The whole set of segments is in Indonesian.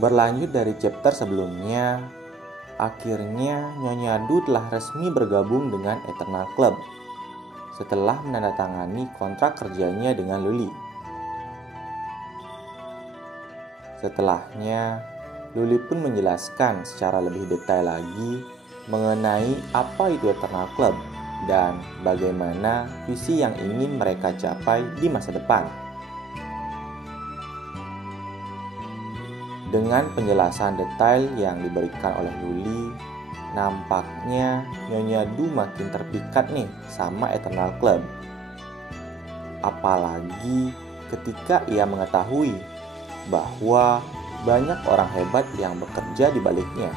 Berlanjut dari chapter sebelumnya, akhirnya Nyonya Du telah resmi bergabung dengan Eternal Club setelah menandatangani kontrak kerjanya dengan Luli. Setelahnya, Luli pun menjelaskan secara lebih detail lagi mengenai apa itu Eternal Club dan bagaimana visi yang ingin mereka capai di masa depan. Dengan penjelasan detail yang diberikan oleh Luli, nampaknya Nyonya Du makin terpikat nih sama Eternal Club. Apalagi ketika ia mengetahui bahwa banyak orang hebat yang bekerja di baliknya.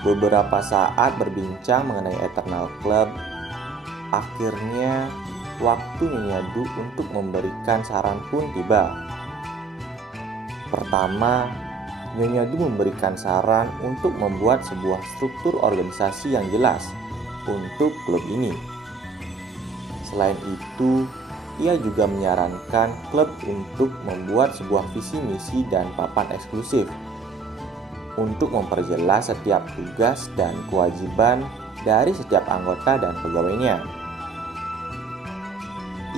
Beberapa saat berbincang mengenai Eternal Club, akhirnya waktu Nyonya Du untuk memberikan saran pun tiba. Pertama, Nyonya Du memberikan saran untuk membuat sebuah struktur organisasi yang jelas untuk klub ini. Selain itu, ia juga menyarankan klub untuk membuat sebuah visi misi dan papan eksklusif untuk memperjelas setiap tugas dan kewajiban dari setiap anggota dan pegawainya.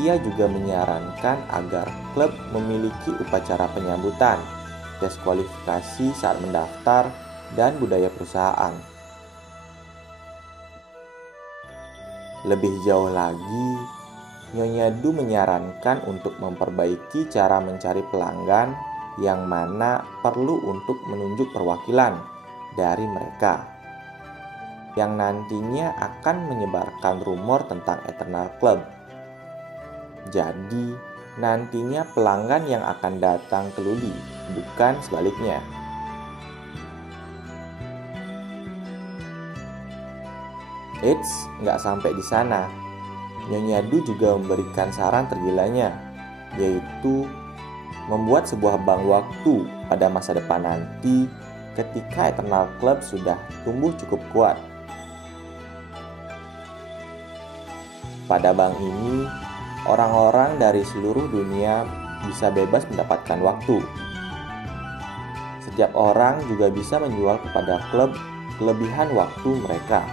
Ia juga menyarankan agar klub memiliki upacara penyambutan, tes kualifikasi saat mendaftar, dan budaya perusahaan. Lebih jauh lagi, Nyonya Du menyarankan untuk memperbaiki cara mencari pelanggan yang mana perlu untuk menunjuk perwakilan dari mereka yang nantinya akan menyebarkan rumor tentang Eternal Club. Jadi, nantinya pelanggan yang akan datang ke Luli, bukan sebaliknya. Eits, nggak sampai di sana. Nyonya Du juga memberikan saran tergilanya, yaitu membuat sebuah bank waktu pada masa depan nanti ketika Eternal Club sudah tumbuh cukup kuat. Pada bank ini, orang-orang dari seluruh dunia bisa bebas mendapatkan waktu. Setiap orang juga bisa menjual kepada klub kelebihan waktu mereka.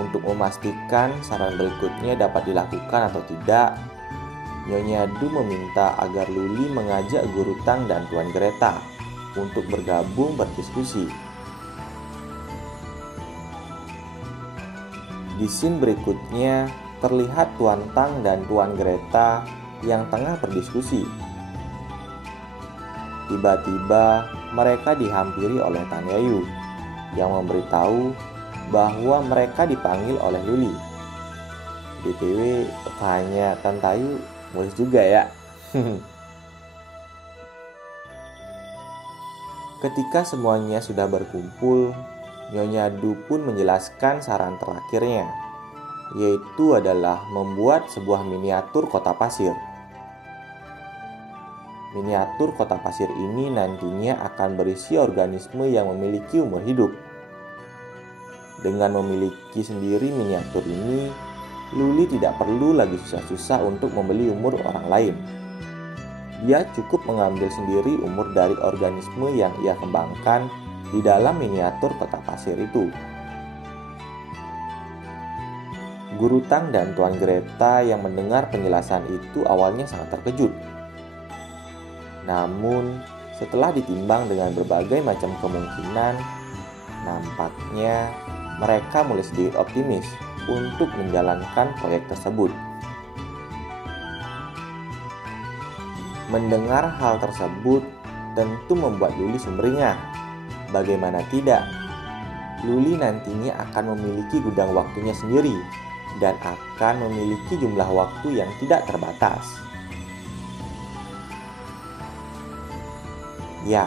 Untuk memastikan saran berikutnya dapat dilakukan atau tidak, Nyonya Du meminta agar Luli mengajak Guru Tang dan Tuan Greta untuk bergabung berdiskusi. Di scene berikutnya, terlihat Tuan Tang dan Tuan Greta yang tengah berdiskusi. Tiba-tiba, mereka dihampiri oleh Tan Yayu yang memberitahu bahwa mereka dipanggil oleh Luli. BTW, tanya Tan Tayu mulus juga ya. Ketika semuanya sudah berkumpul, Nyonya Du pun menjelaskan saran terakhirnya, yaitu adalah membuat sebuah miniatur kota pasir. Miniatur kota pasir ini nantinya akan berisi organisme yang memiliki umur hidup. Dengan memiliki sendiri miniatur ini, Luli tidak perlu lagi susah-susah untuk membeli umur orang lain. Dia cukup mengambil sendiri umur dari organisme yang ia kembangkan di dalam miniatur kota pasir itu. Guru Tang dan Tuan Greta yang mendengar penjelasan itu awalnya sangat terkejut. Namun, setelah ditimbang dengan berbagai macam kemungkinan, nampaknya mereka mulai sedikit optimis untuk menjalankan proyek tersebut. Mendengar hal tersebut tentu membuat Luli sumringah. Bagaimana tidak? Luli nantinya akan memiliki gudang waktunya sendiri dan akan memiliki jumlah waktu yang tidak terbatas. Ya,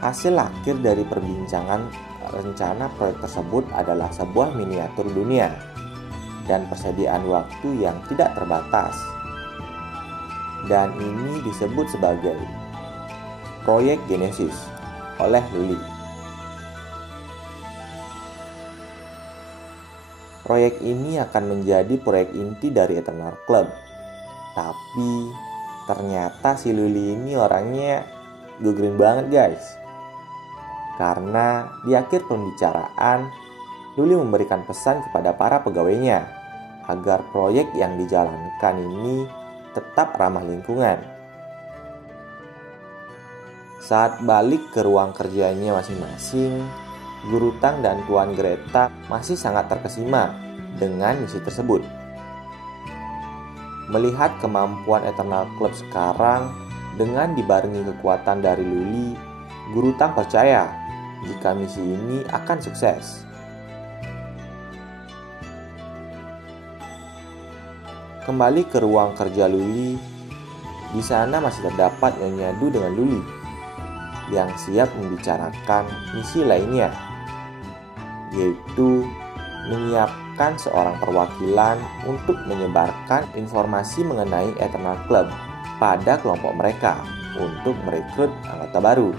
hasil akhir dari perbincangan rencana proyek tersebut adalah sebuah miniatur dunia dan persediaan waktu yang tidak terbatas. Dan ini disebut sebagai Proyek Genesis oleh Luli. Proyek ini akan menjadi proyek inti dari Eternal Club Tapi ternyata si Luli ini orangnya gugurin banget guys. Karena di akhir pembicaraan, Luli memberikan pesan kepada para pegawainya agar proyek yang dijalankan ini tetap ramah lingkungan. Saat balik ke ruang kerjanya masing-masing, Guru Tang dan Tuan Greta masih sangat terkesima dengan misi tersebut. Melihat kemampuan Eternal Club sekarang dengan dibarengi kekuatan dari Luli, Guru Tang percaya jika misi ini akan sukses. Kembali ke ruang kerja Luli, di sana masih terdapat Nyonya Du dengan Luli yang siap membicarakan misi lainnya, yaitu menyiapkan seorang perwakilan untuk menyebarkan informasi mengenai Eternal Club pada kelompok mereka untuk merekrut anggota baru.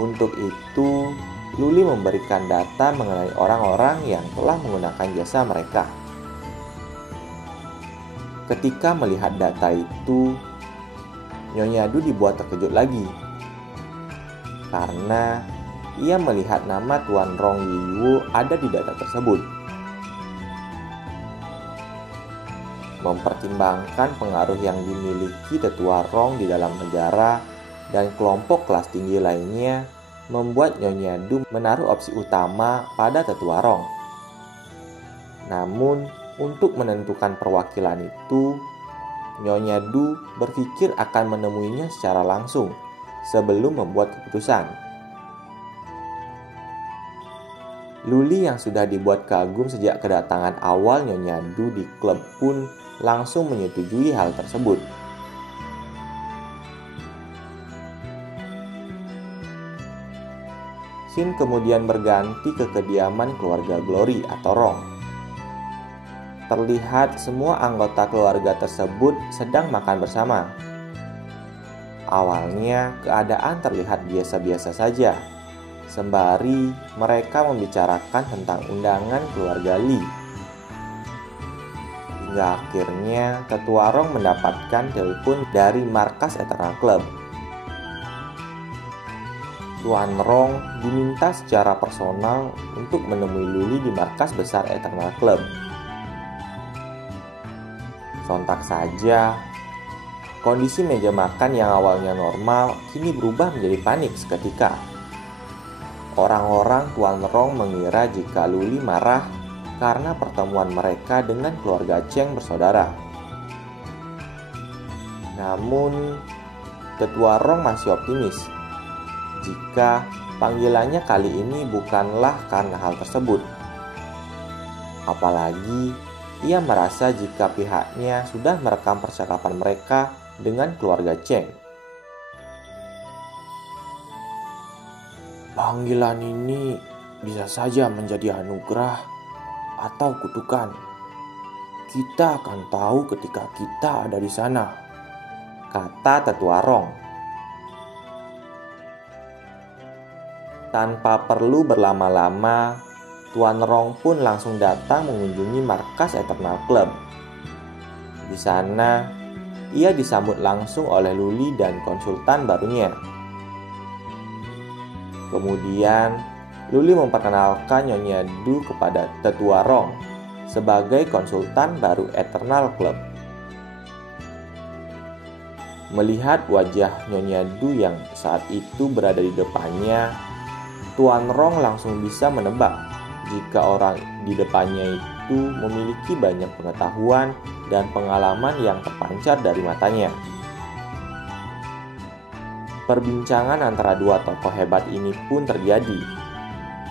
Untuk itu, Luli memberikan data mengenai orang-orang yang telah menggunakan jasa mereka. Ketika melihat data itu, Nyonya Du dibuat terkejut lagi karena ia melihat nama Tuan Rong Yiwu ada di data tersebut. Mempertimbangkan pengaruh yang dimiliki Tetua Rong di dalam negara dan kelompok kelas tinggi lainnya, membuat Nyonya Du menaruh opsi utama pada Tetua Rong. Namun, untuk menentukan perwakilan itu, Nyonya Du berpikir akan menemuinya secara langsung sebelum membuat keputusan. Luli yang sudah dibuat kagum sejak kedatangan awal Nyonya Du di klub pun langsung menyetujui hal tersebut. Scene kemudian berganti ke kediaman keluarga Glory atau Rong. Terlihat semua anggota keluarga tersebut sedang makan bersama. Awalnya keadaan terlihat biasa-biasa saja, sembari mereka membicarakan tentang undangan keluarga Li. Hingga akhirnya Tetua Rong mendapatkan telepon dari markas Eternal Club. Tuan Rong diminta secara personal untuk menemui Luli di markas besar Eternal Club. Sontak saja, kondisi meja makan yang awalnya normal kini berubah menjadi panik seketika. Orang-orang Tuan Rong mengira jika Luli marah karena pertemuan mereka dengan keluarga Cheng bersaudara. Namun, Tetua Rong masih optimis jika panggilannya kali ini bukanlah karena hal tersebut. Apalagi ia merasa jika pihaknya sudah merekam percakapan mereka dengan keluarga Cheng. Panggilan ini bisa saja menjadi anugerah atau kutukan. Kita akan tahu ketika kita ada di sana, kata Tetua Rong. Tanpa perlu berlama-lama, Tuan Rong pun langsung datang mengunjungi markas Eternal Club. Di sana, ia disambut langsung oleh Luli dan konsultan barunya. Kemudian, Luli memperkenalkan Nyonya Du kepada Tetua Rong sebagai konsultan baru Eternal Club. Melihat wajah Nyonya Du yang saat itu berada di depannya, Tuan Rong langsung bisa menebak jika orang di depannya itu memiliki banyak pengetahuan dan pengalaman yang terpancar dari matanya. Perbincangan antara dua tokoh hebat ini pun terjadi,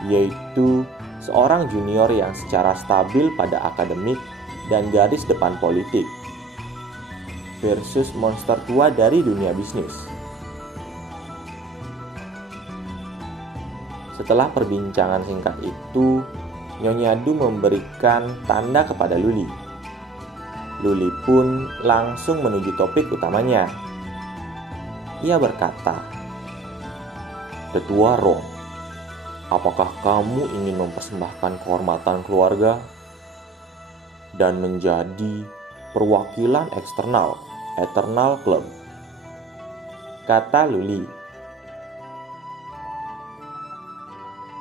yaitu seorang junior yang secara stabil pada akademik dan garis depan politik versus monster tua dari dunia bisnis. Setelah perbincangan singkat itu, Nyonya Du memberikan tanda kepada Luli. Luli pun langsung menuju topik utamanya. Ia berkata, Tetua Rong, apakah kamu ingin mempersembahkan kehormatan keluarga dan menjadi perwakilan eksternal, Eternal Club, kata Luli.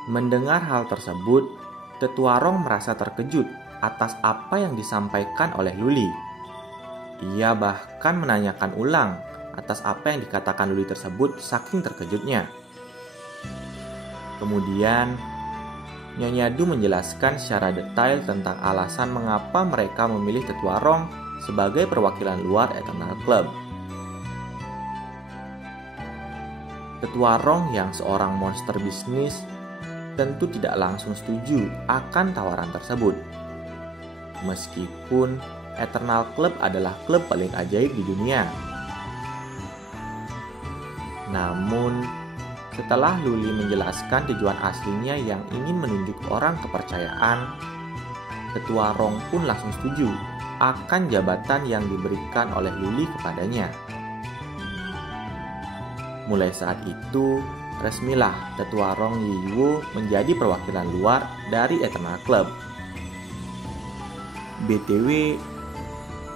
Mendengar hal tersebut, Tetua Rong merasa terkejut atas apa yang disampaikan oleh Luli. Ia bahkan menanyakan ulang atas apa yang dikatakan Luli tersebut saking terkejutnya. Kemudian, Nyonya Du menjelaskan secara detail tentang alasan mengapa mereka memilih Tetua Rong sebagai perwakilan luar Eternal Club. Tetua Rong yang seorang monster bisnis tentu tidak langsung setuju akan tawaran tersebut. Meskipun Eternal Club adalah klub paling ajaib di dunia. Namun, setelah Luli menjelaskan tujuan aslinya yang ingin menunjuk orang kepercayaan, Tetua Rong pun langsung setuju akan jabatan yang diberikan oleh Luli kepadanya. Mulai saat itu, resmilah Tetua Rong Yiwu menjadi perwakilan luar dari Eternal Club. BTW,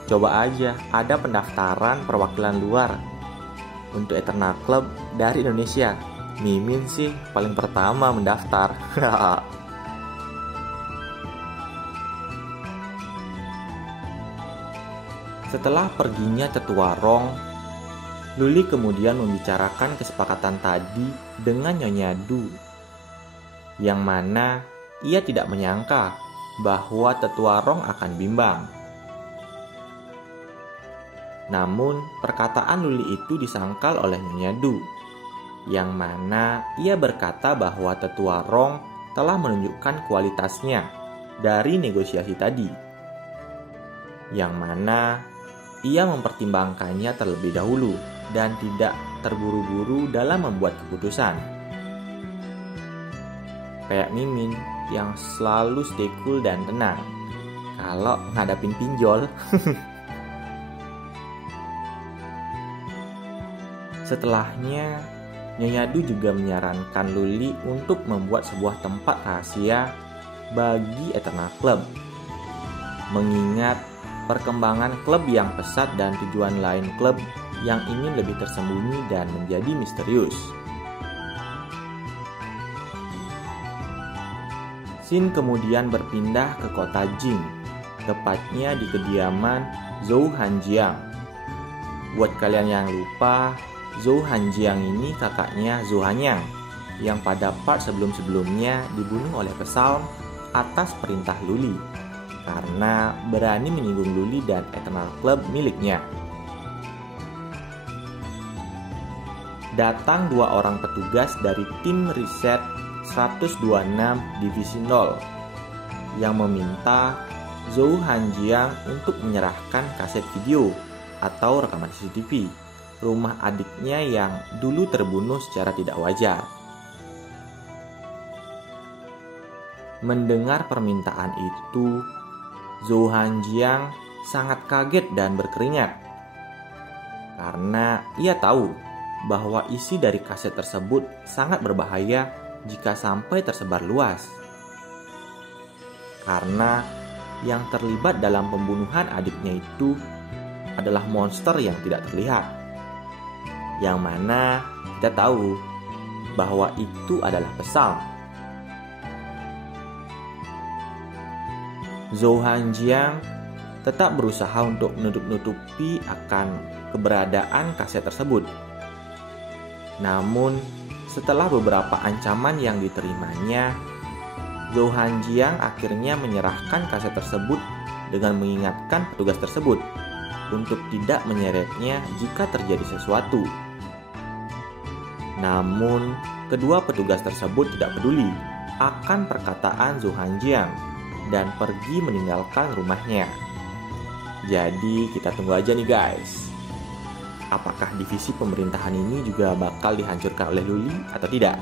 coba aja ada pendaftaran perwakilan luar untuk Eternal Club dari Indonesia. Mimin sih paling pertama mendaftar. Setelah perginya Tetua Rong, Luli kemudian membicarakan kesepakatan tadi dengan Nyonya Du, yang mana ia tidak menyangka bahwa Tetua Rong akan bimbang. Namun, perkataan Luli itu disangkal oleh Nyonya Du, yang mana ia berkata bahwa Tetua Rong telah menunjukkan kualitasnya dari negosiasi tadi, yang mana ia mempertimbangkannya terlebih dahulu dan tidak terburu-buru dalam membuat keputusan. Kayak Mimin yang selalu stay cool dan tenang kalau ngadapin pinjol. Setelahnya, Nyonya Du juga menyarankan Luli untuk membuat sebuah tempat rahasia bagi Eternal Club, mengingat perkembangan klub yang pesat dan tujuan lain klub yang ingin lebih tersembunyi dan menjadi misterius. Xin kemudian berpindah ke kota Jing, tepatnya di kediaman Zhou Hanjiang. Buat kalian yang lupa, Zhou Hanjiang ini kakaknya Zhou Hanyang yang pada part sebelum-sebelumnya dibunuh oleh Psalm atas perintah Luli karena berani menyinggung Luli dan Eternal Club miliknya. Datang 2 orang petugas dari tim riset 126 Divisi 0 yang meminta Zhou Hanjiang untuk menyerahkan kaset video atau rekaman CCTV rumah adiknya yang dulu terbunuh secara tidak wajar. Mendengar permintaan itu, Zhou Hanjiang sangat kaget dan berkeringat karena ia tahu bahwa isi dari kaset tersebut sangat berbahaya jika sampai tersebar luas. Karena yang terlibat dalam pembunuhan adiknya itu adalah monster yang tidak terlihat, yang mana kita tahu bahwa itu adalah Psalm. Zhou Hanjiang tetap berusaha untuk menutup-nutupi akan keberadaan kaset tersebut. Namun, setelah beberapa ancaman yang diterimanya, Zhou Hanjiang akhirnya menyerahkan kaset tersebut dengan mengingatkan petugas tersebut untuk tidak menyeretnya jika terjadi sesuatu. Namun, kedua petugas tersebut tidak peduli akan perkataan Zhou Hanjiang dan pergi meninggalkan rumahnya. Jadi, kita tunggu aja nih guys. Apakah divisi pemerintahan ini juga bakal dihancurkan oleh Luli atau tidak?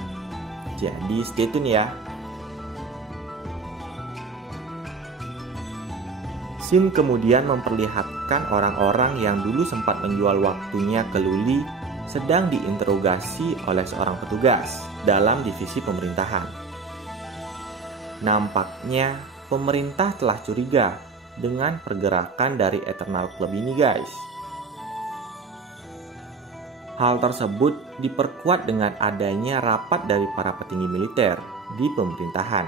Jadi, stay tune ya. Xin kemudian memperlihatkan orang-orang yang dulu sempat menjual waktunya ke Luli sedang diinterogasi oleh seorang petugas dalam divisi pemerintahan. Nampaknya pemerintah telah curiga dengan pergerakan dari Eternal Club ini, guys. Hal tersebut diperkuat dengan adanya rapat dari para petinggi militer di pemerintahan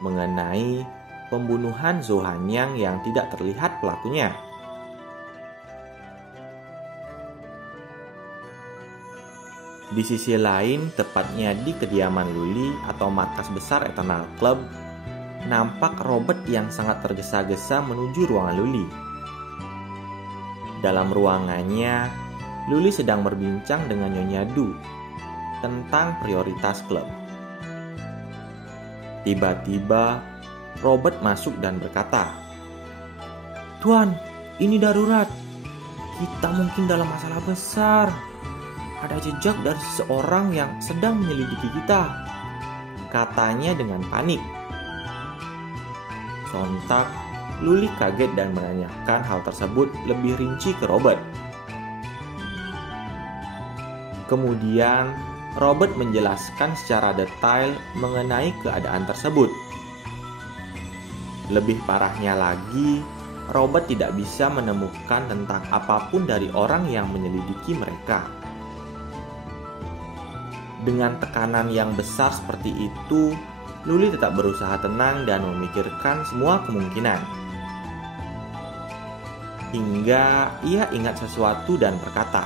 mengenai pembunuhan Zhou Hanyang yang tidak terlihat pelakunya. Di sisi lain, tepatnya di kediaman Luli atau markas besar Eternal Club, nampak Robert yang sangat tergesa-gesa menuju ruangan Luli. Dalam ruangannya, Luli sedang berbincang dengan Nyonya Du tentang prioritas klub. Tiba-tiba, Robert masuk dan berkata, "Tuan, ini darurat. Kita mungkin dalam masalah besar. Ada jejak dari seseorang yang sedang menyelidiki kita," katanya dengan panik. Sontak, Luli kaget dan menanyakan hal tersebut lebih rinci ke Robert. Kemudian, Robert menjelaskan secara detail mengenai keadaan tersebut. Lebih parahnya lagi, Robert tidak bisa menemukan tentang apapun dari orang yang menyelidiki mereka. Dengan tekanan yang besar seperti itu, Luli tetap berusaha tenang dan memikirkan semua kemungkinan. Hingga ia ingat sesuatu dan berkata,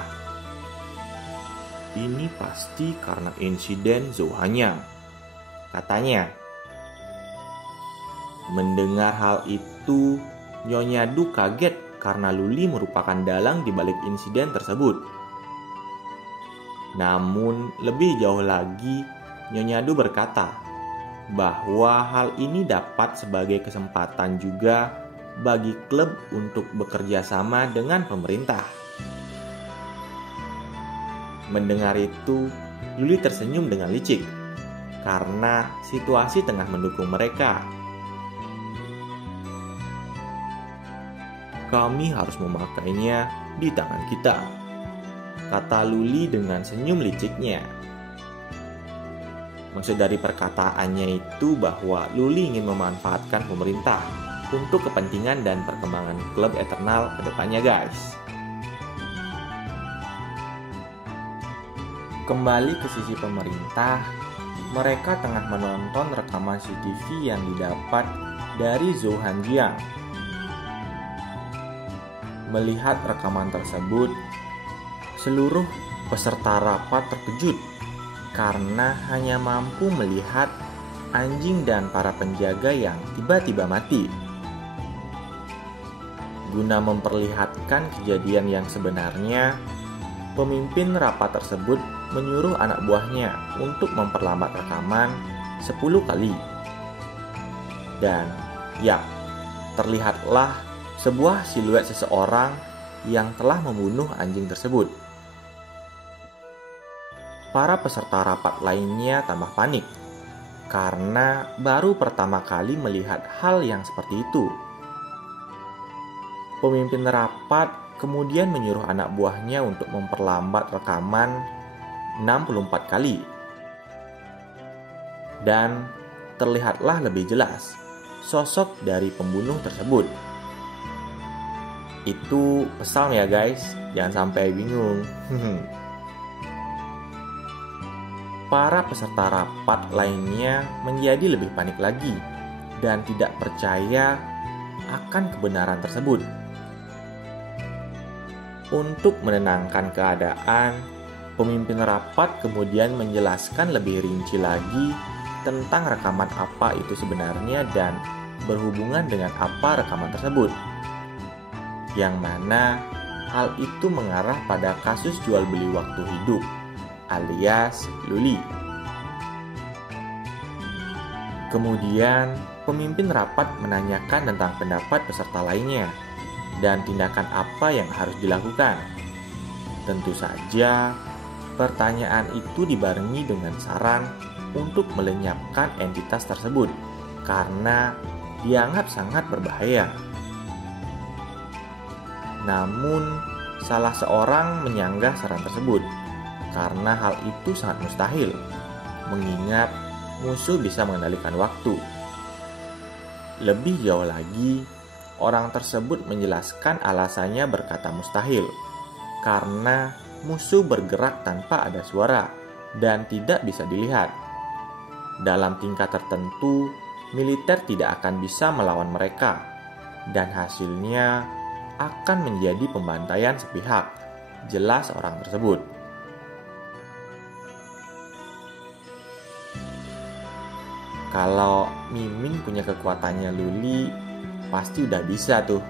"Ini pasti karena insiden Zhou Hanyang," katanya. Mendengar hal itu, Nyonya Du kaget karena Luli merupakan dalang di balik insiden tersebut. Namun, lebih jauh lagi, Nyonya Du berkata bahwa hal ini dapat sebagai kesempatan juga bagi klub untuk bekerja sama dengan pemerintah. Mendengar itu, Luli tersenyum dengan licik karena situasi tengah mendukung mereka. "Kami harus memakainya di tangan kita," kata Luli dengan senyum liciknya. Maksud dari perkataannya itu bahwa Luli ingin memanfaatkan pemerintah untuk kepentingan dan perkembangan klub Eternal ke depannya, guys. Kembali ke sisi pemerintah, mereka tengah menonton rekaman CCTV yang didapat dari Zhou Hanyang. Melihat rekaman tersebut, seluruh peserta rapat terkejut karena hanya mampu melihat anjing dan para penjaga yang tiba-tiba mati. Guna memperlihatkan kejadian yang sebenarnya, pemimpin rapat tersebut menyuruh anak buahnya untuk memperlambat rekaman 10 kali. Dan ya, terlihatlah sebuah siluet seseorang yang telah membunuh anjing tersebut. Para peserta rapat lainnya tambah panik karena baru pertama kali melihat hal yang seperti itu. Pemimpin rapat kemudian menyuruh anak buahnya untuk memperlambat rekaman 64 kali. Dan terlihatlah lebih jelas sosok dari pembunuh tersebut. Itu pesan ya guys, jangan sampai bingung. Para peserta rapat lainnya menjadi lebih panik lagi dan tidak percaya akan kebenaran tersebut. Untuk menenangkan keadaan, pemimpin rapat kemudian menjelaskan lebih rinci lagi tentang rekaman apa itu sebenarnya dan berhubungan dengan apa rekaman tersebut. Yang mana hal itu mengarah pada kasus jual beli waktu hidup alias Luli. Kemudian pemimpin rapat menanyakan tentang pendapat peserta lainnya dan tindakan apa yang harus dilakukan. Tentu saja pertanyaan itu dibarengi dengan saran untuk melenyapkan entitas tersebut karena dianggap sangat berbahaya. Namun, salah seorang menyanggah saran tersebut karena hal itu sangat mustahil, mengingat musuh bisa mengendalikan waktu. Lebih jauh lagi, orang tersebut menjelaskan alasannya berkata mustahil, karena musuh bergerak tanpa ada suara dan tidak bisa dilihat. Dalam tingkat tertentu, militer tidak akan bisa melawan mereka, dan hasilnya akan menjadi pembantaian sepihak, jelas orang tersebut. Kalau Miming punya kekuatannya Luli, pasti udah bisa tuh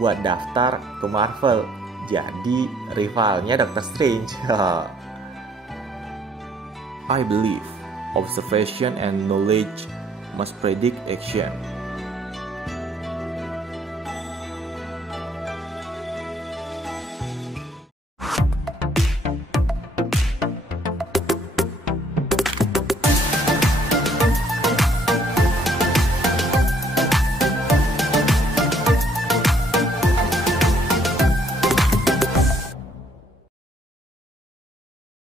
buat daftar ke Marvel, jadi rivalnya Doctor Strange. I believe observation and knowledge must predict action.